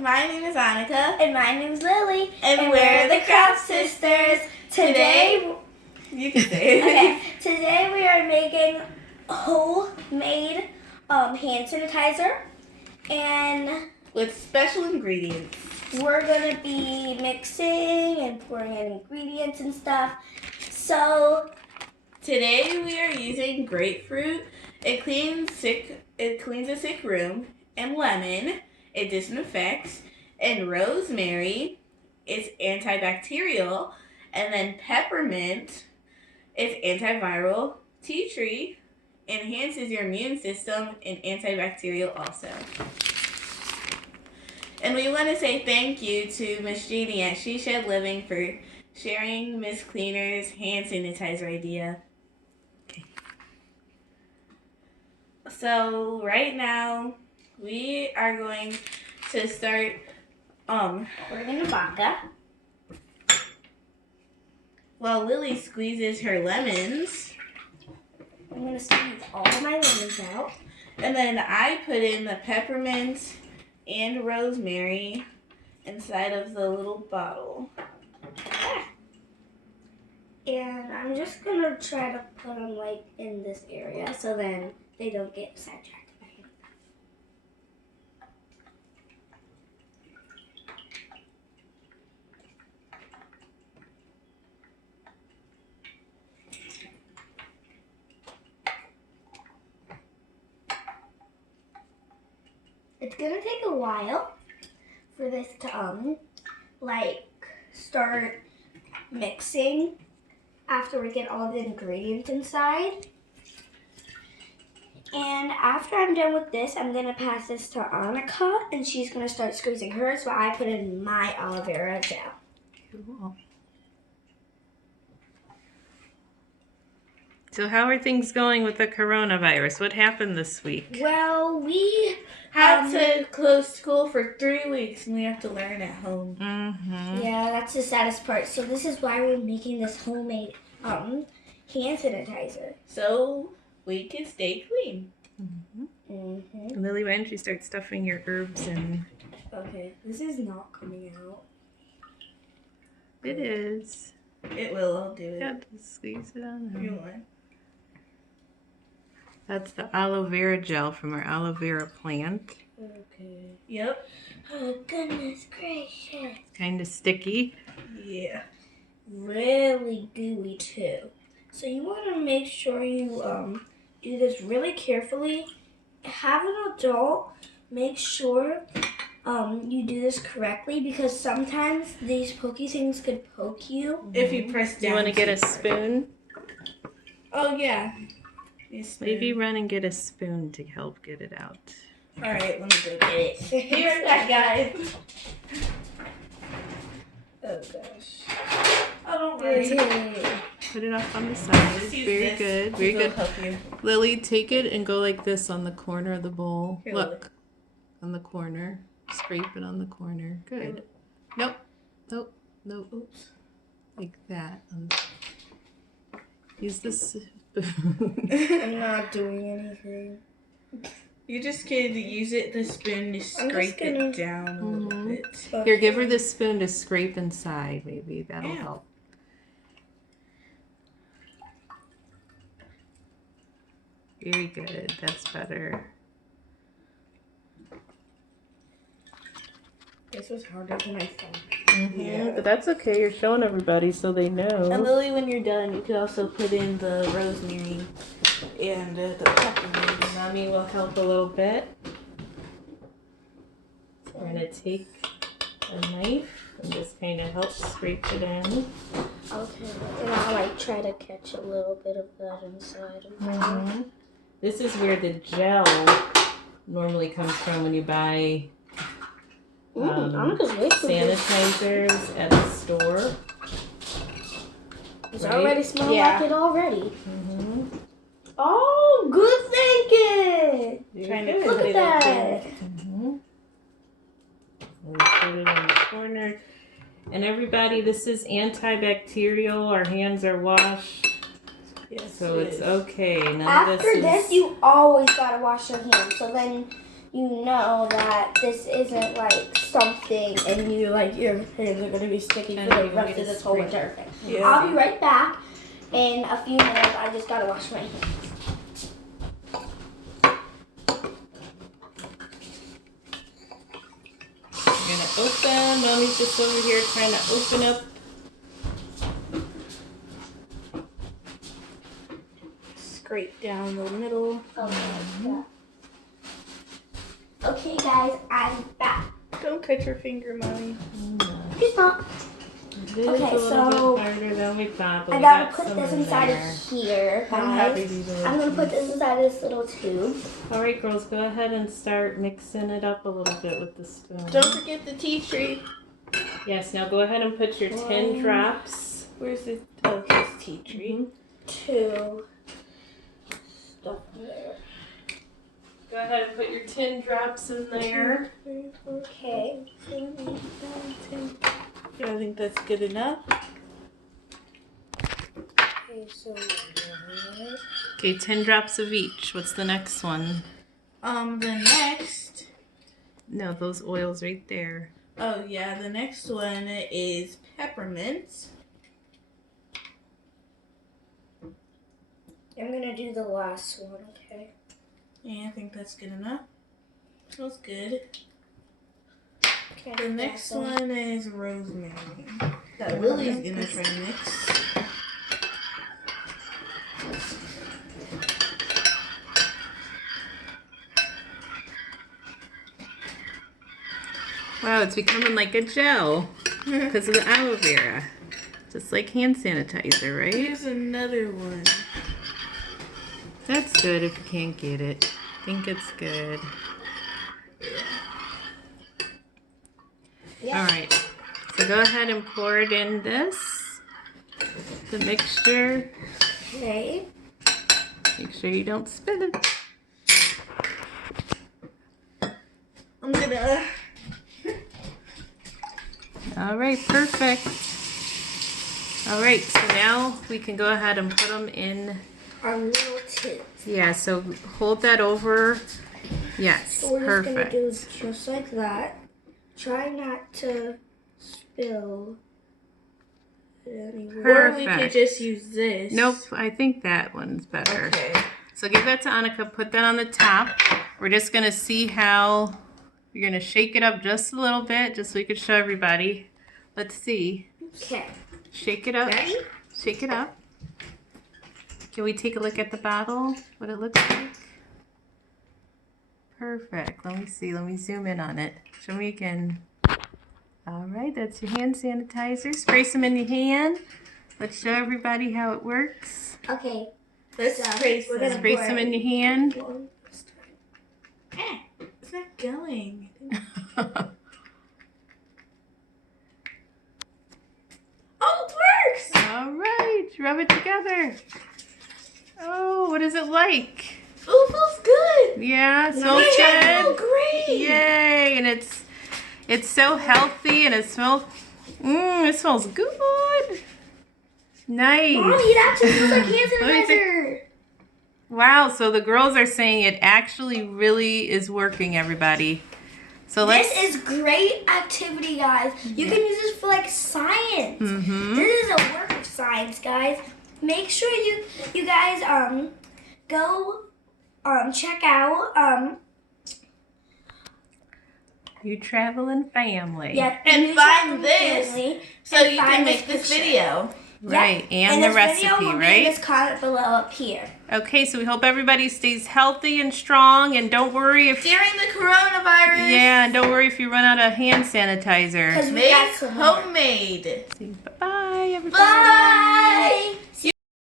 my name is Annika. And my name's Lily. And we're the Craft Sisters. Today, you can say it. Okay, today we are making homemade hand sanitizer. And with special ingredients. We're going to be mixing and pouring in ingredients and stuff. So today we are using grapefruit. It cleans a sick room, and lemon. It disinfects, and rosemary. It's antibacterial, and then peppermint. It's antiviral. Tea tree enhances your immune system and antibacterial also. And we want to say thank you to Miss Jeannie at She Shed Living for sharing Miss Cleaner's hand sanitizer idea. Okay. So right now we are going to start pouring in vodka. While Lily squeezes her lemons. I'm going to squeeze all of my lemons out. And then I put in the peppermint and rosemary inside of the little bottle. And I'm just going to try to put them like in this area so then they don't get sidetracked. It's gonna take a while for this to start mixing after we get all the ingredients inside. And after I'm done with this, I'm gonna pass this to Annika, and she's gonna start squeezing hers while I put in my aloe vera gel. Cool. So how are things going with the coronavirus? What happened this week? Well, we had to close school for 3 weeks, and we have to learn at home. Mm-hmm. Yeah, that's the saddest part. So this is why we're making this homemade hand sanitizer. So we can stay clean. Mm-hmm. Mm-hmm. Lily, why don't you start stuffing your herbs in? Okay, this is not coming out. It is. It will. I'll do it. Yeah, just squeeze it on there. You want? That's the aloe vera gel from our aloe vera plant. Okay. Yep. Oh, goodness gracious. Kind of sticky. Yeah. Really gooey, too. So you want to make sure you do this really carefully. Have an adult make sure you do this correctly, because sometimes these pokey things could poke you. If you press down. Do you want to get a spoon? Oh, yeah. Maybe run and get a spoon to help get it out. All right, let me go get it. Here's that, guys. Oh, gosh. Oh, don't worry. Put it off on the side. Very good. Very good. Help you. Lily, take it and go like this on the corner of the bowl. Here, Look. On the corner. Scrape it on the corner. Good. Nope. Nope. Nope. Oops. Like that. Use this. I'm not doing anything. You just could use the spoon to scrape it down a little bit. Here, give her the spoon to scrape inside. Maybe that'll help. Very good. That's better. This was harder than I thought. Yeah, but that's okay. You're showing everybody so they know. And Lily, when you're done, you could also put in the rosemary and the peppermint. Mommy will help a little bit. So we're going to take a knife and just kind of help scrape it in. Okay, and I'll try to catch a little bit of that inside of there. This is where the gel normally comes from when you buy sanitizers at the store. It's already smelling like it already. Mm-hmm. Oh, good thinking! Trying to Look at that. Mm-hmm. We put it in the corner. And everybody, this is antibacterial. Our hands are washed. Yes, So it's okay. None After of this this, you always gotta wash your hands. So then you know that this isn't like something and you like your hands are gonna be sticky for the rest of this whole entire thing. Yeah. I'll be right back in a few minutes. I just gotta wash my hands. You're gonna open. Mommy's just over here trying to open up. Scrape down the middle. Okay, guys, I'm back. Don't cut your finger, Mommy. Please not. It is Okay, a little so bit harder than we thought, but I we gotta got put some this in inside there. of here, I'm happy guys. these are I'm gonna put this inside of this little tube. All right, girls, go ahead and start mixing it up a little bit with the spoon. Don't forget the tea tree. Yes, now go ahead and put your 10 drops. Where's the here's tea tree? Two. Stuff in there. Go ahead and put your 10 drops in there. Okay. 7, 8, 9, 10. Yeah, I think that's good enough. Okay, so Okay, 10 drops of each. What's the next one? The next. No, those oils right there. Oh yeah, the next one is peppermint. I'm gonna do the last one, okay? Yeah, I think that's good enough. Smells good. Okay. The next one is rosemary. That Lily's gonna try to mix. Wow, it's becoming like a gel because of the aloe vera. Just like hand sanitizer, right? Here's another one. That's good if you can't get it. I think it's good. Yeah. All right. So go ahead and pour it in this, the mixture. Okay. Make sure you don't spill it. I'm gonna. All right, perfect. All right, so now we can go ahead and put them in. Our little tip. Yeah, so hold that over. Yes, So we're just gonna perfect. do just like that. Try not to spill it anywhere. Or we could Perfect. just use this. Nope, I think that one's better. Okay. So give that to Annika, put that on the top. We're just gonna see how, you're gonna shake it up just a little bit, just so we could show everybody. Let's see. Okay. Shake it up. Ready? Shake it up. Can we take a look at the bottle? What it looks like? Perfect. Let me see. Let me zoom in on it. Show me again. All right, that's your hand sanitizer. Spray some in your hand. Let's show everybody how it works. Okay. Let's spray we're some. gonna Spray some in your hand. It's not going. Oh, it works! All right, rub it together. Oh, what is it like? Oh, it feels good. Yeah, it smells It good. smells great. Yay! And it's so healthy, and it smells good. Nice. Mommy, it actually smells like hand Let me see. sanitizer. Wow, so the girls are saying it actually really is working, everybody. So let's. This is great activity, guys. You can use this for like science. Mm-hmm. This is a work of science, guys. Make sure you guys go check out You Traveling Family. yeah And New find Traveling this Family, So and you can find make this picture. video. Right, Yeah. and the this recipe, video will be in right? this comment below up here. Okay, so we hope everybody stays healthy and strong, and don't worry if During the coronavirus. yeah, and don't worry if you run out of hand sanitizer. Because we Make got some more. homemade. Bye bye, everybody. Bye.